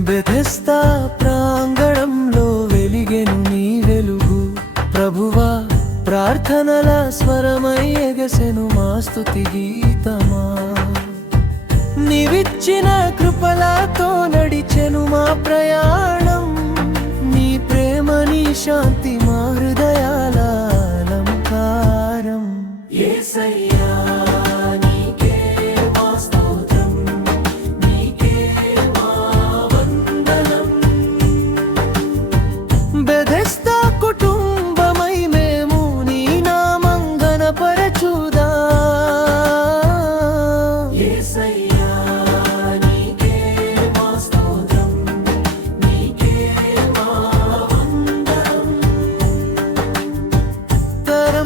బెధస్తా ప్రాంగణంలో వెలిగెను నీ వెలుగు. ప్రభువా ప్రార్థనల స్వరమై ఎగసెను మా గీతమా. నీవిచ్చిన కృపలతో నడిచెను మా ప్రయాణం. నీ ప్రేమ నీ శాంతి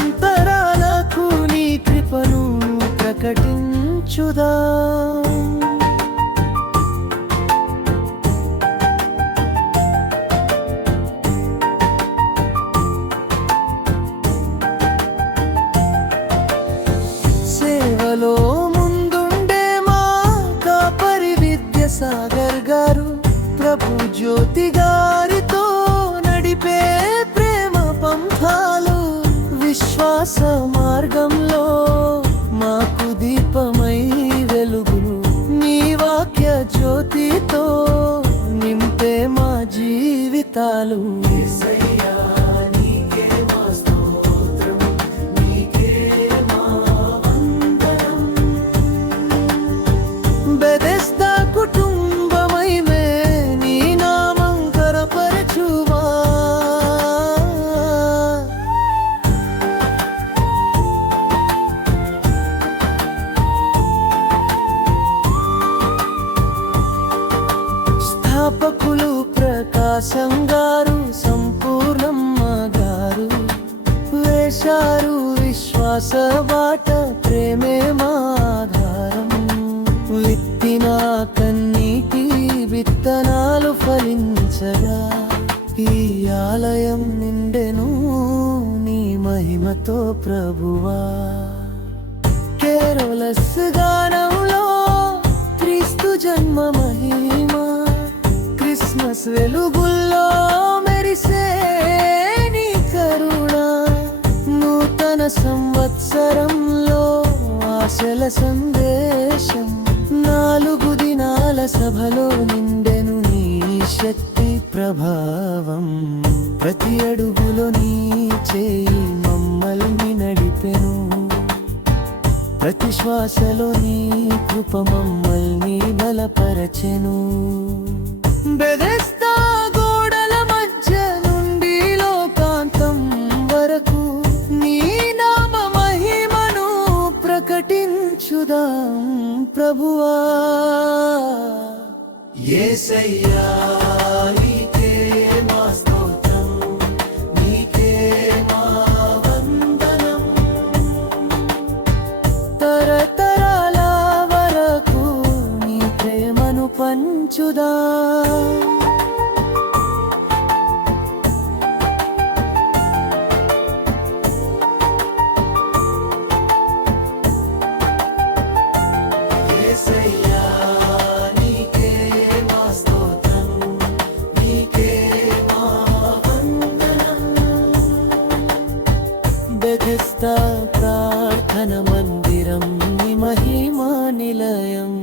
తరం తరాలకు నీ కృపను ప్రకటించుదా? సేవలో ముందుండే మా కాపరి విద్యాసాగర్ గారు ప్రభు జ్యోతి గారితో విశ్వాస మార్గంలో మాకు దీపమై వెలుగును నీ వాక్య జ్యోతితో నింపే మా జీవితాలు. విశ్వాస బాట ప్రేమే మాధారం. విత్తిన కన్నీటి విత్తనాలు ఫలించగా ఈ ఆలయం నిండెను నీ మహిమతో ప్రభువా. కేరళస్ గానంలో క్రీస్తు జన్మ మహిమ క్రిస్మస్ వెలుగుల్లో మెరిసే సంవత్సరంలో ఆశల సందేశం నాలుగు దినాల సభలో నిండెను నీ శక్తి ప్రభావం. ప్రతి అడుగులో నీ చేయి మమ్మల్ని నడిపెను. ప్రతి శ్వాసలో నీ కృప మమ్మల్ని బలపరచెను. ప్రకటించుదాం ప్రభువా. యేసయ్యా నీకే మా స్తోత్రం నీకే మా వందనం. తరతరాల వరకు నీ ప్రేమను పంచుదా. நிலையம்